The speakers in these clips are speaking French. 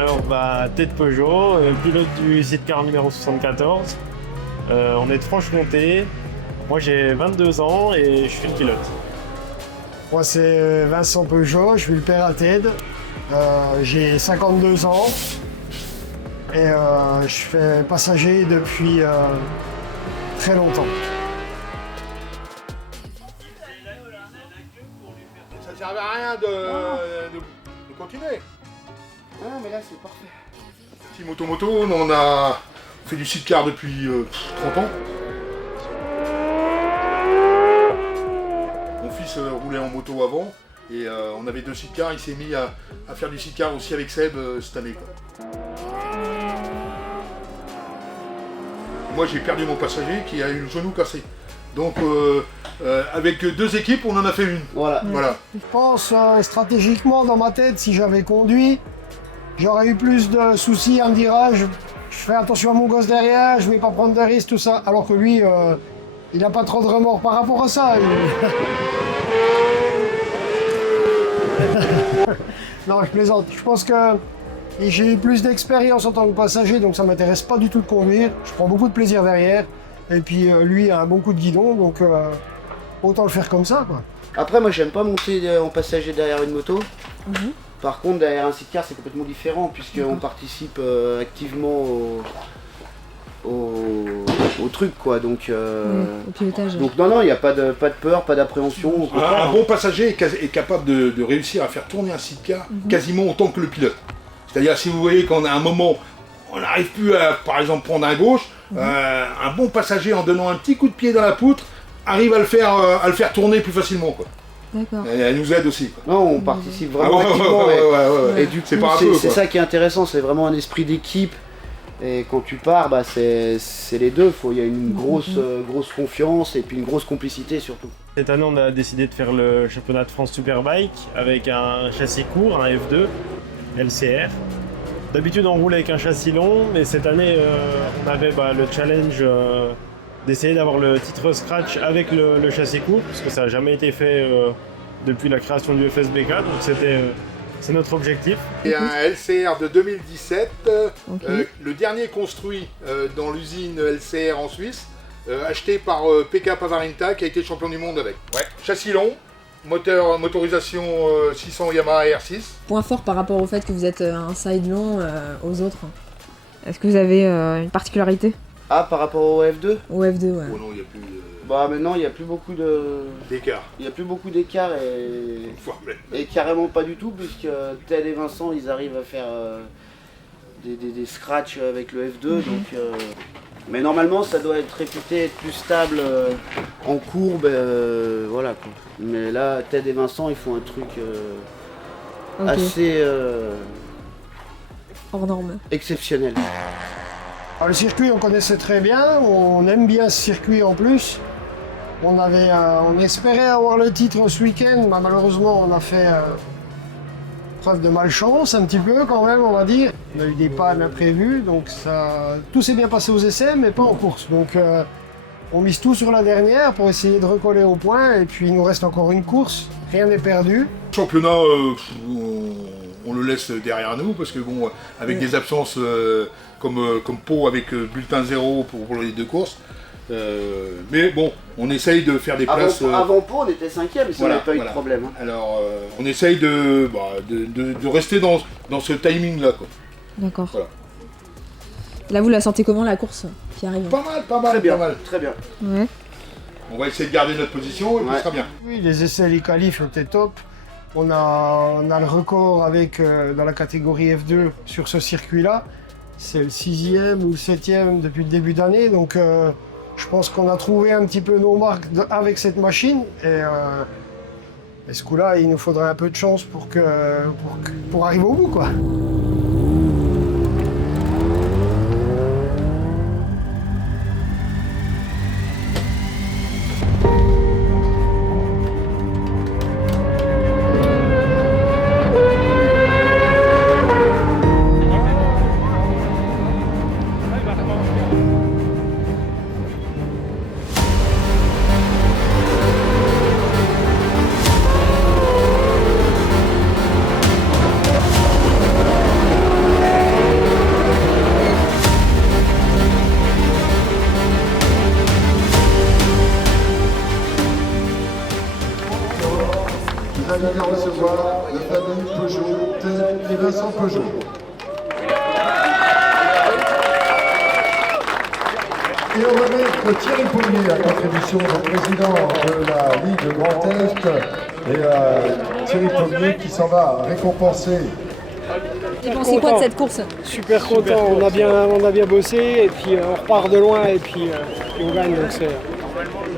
Alors, tête Peugeot, pilote du sidecar numéro 74. On est de Franche-Comté. Moi, j'ai 22 ans et je suis le pilote. Moi, c'est Vincent Peugeot, je suis le père à Ted. J'ai 52 ans et je fais passager depuis très longtemps. Ça servait à rien de continuer. Ah mais là c'est parfait. Petit moto, on a fait du sidecar depuis 30 ans. Mon fils roulait en moto avant et on avait 2 sidecars, il s'est mis à faire du sidecar aussi avec Seb cette année, quoi. Moi j'ai perdu mon passager qui a eu le genou cassé. Donc avec 2 équipes on en a fait une. Voilà. Je pense stratégiquement dans ma tête, si j'avais conduit, j'aurais eu plus de soucis à me dire je fais attention à mon gosse derrière, je vais pas prendre de risques, tout ça. Alors que lui, il n'a pas trop de remords par rapport à ça. Non, je plaisante. Je pense que j'ai eu plus d'expérience en tant que passager, donc ça m'intéresse pas du tout de conduire. Je prends beaucoup de plaisir derrière. Et puis lui a un bon coup de guidon, donc autant le faire comme ça, quoi. Après moi j'aime pas monter en passager derrière une moto. Par contre derrière un sidecar c'est complètement différent puisqu'on participe activement au truc quoi, donc au pilotage. Donc non, il n'y a pas de peur, pas d'appréhension. Un bon passager est capable de réussir à faire tourner un sidecar quasiment autant que le pilote. C'est-à-dire si vous voyez qu'en a un moment, on n'arrive plus à par exemple prendre un gauche, un bon passager en donnant un petit coup de pied dans la poutre arrive à le faire tourner plus facilement, quoi. D'accord. Elle nous aide aussi, quoi. Non, on participe vraiment activement. Et du coup, c'est ça qui est intéressant, c'est vraiment un esprit d'équipe. Et quand tu pars, c'est les deux. Il y a une grosse confiance et puis une grosse complicité surtout. Cette année, on a décidé de faire le championnat de France Superbike avec un châssis court, un F2 LCR. D'habitude, on roule avec un châssis long, mais cette année, on avait le challenge d'essayer d'avoir le titre scratch avec le châssis court, parce que ça n'a jamais été fait depuis la création du FSBK, donc c'est notre objectif. Et un LCR de 2017, le dernier construit dans l'usine LCR en Suisse, acheté par PK Pavarinta qui a été champion du monde avec. Ouais. Châssis long, motorisation 600 Yamaha R6. Point fort par rapport au fait que vous êtes un side long aux autres. Est-ce que vous avez une particularité? Ah, par rapport au F2? Au F2, ouais. Oh non, il n'y a plus maintenant, il n'y a plus beaucoup d'écart. Il n'y a plus beaucoup d'écart et carrément pas du tout, puisque Ted et Vincent, ils arrivent à faire des scratchs avec le F2. Donc, mais normalement, ça doit être réputé être plus stable en courbe, voilà quoi. Mais là, Ted et Vincent, ils font un truc assez hors norme, exceptionnel. Alors, le circuit, on connaissait très bien, on aime bien ce circuit en plus. On espérait avoir le titre ce week-end, mais malheureusement, on a fait preuve de malchance un petit peu quand même, on va dire. On a eu des pannes imprévues, donc tout s'est bien passé aux essais, mais pas en course. Donc on mise tout sur la dernière pour essayer de recoller au point, et puis il nous reste encore une course, rien n'est perdu. Le championnat, on le laisse derrière nous, parce que bon, avec des absences comme Pau avec bulletin 0 pour les 2 courses. Mais bon, on essaye de faire des places. Avant Pau, on était 5ème, si on n'avait pas eu de problème. Alors, on essaye de rester dans ce timing-là, quoi. D'accord. Voilà. Là, vous la sentez comment, la course qui arrive? Pas mal, Très bien, pas mal. très bien. Ouais. On va essayer de garder notre position et puis ça sera bien. Oui, les essais, les qualifs étaient top. On a le record dans la catégorie F2 sur ce circuit-là. C'est le 6e ou le 7e depuis le début d'année, donc je pense qu'on a trouvé un petit peu nos marques avec cette machine. Et ce coup-là, il nous faudrait un peu de chance pour arriver au bout, quoi. et Vincent Peugeot. Et on va mettre Thierry Pommier à contribution du président de la Ligue Grand Est. Et Thierry Pommier qui s'en va récompenser. Vous pensez quoi de cette course? Super content, on a bien bossé et puis on repart de loin et puis on gagne, donc c'est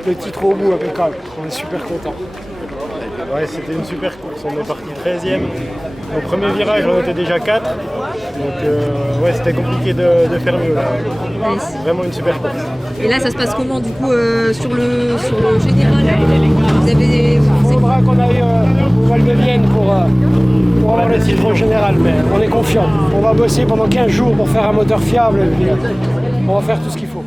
le titre au bout impeccable, on est super content. Ouais, c'était une super course, on est parti 13e. Au premier virage, on était déjà 4. Donc ouais, c'était compliqué de faire mieux là. Vraiment une super course. Et là, ça se passe comment du coup sur le général? Vous avez Il faudra qu'on aille au Val de Vienne pour avoir le titre en général, mais on est confiant. On va bosser pendant 15 jours pour faire un moteur fiable et puis on va faire tout ce qu'il faut.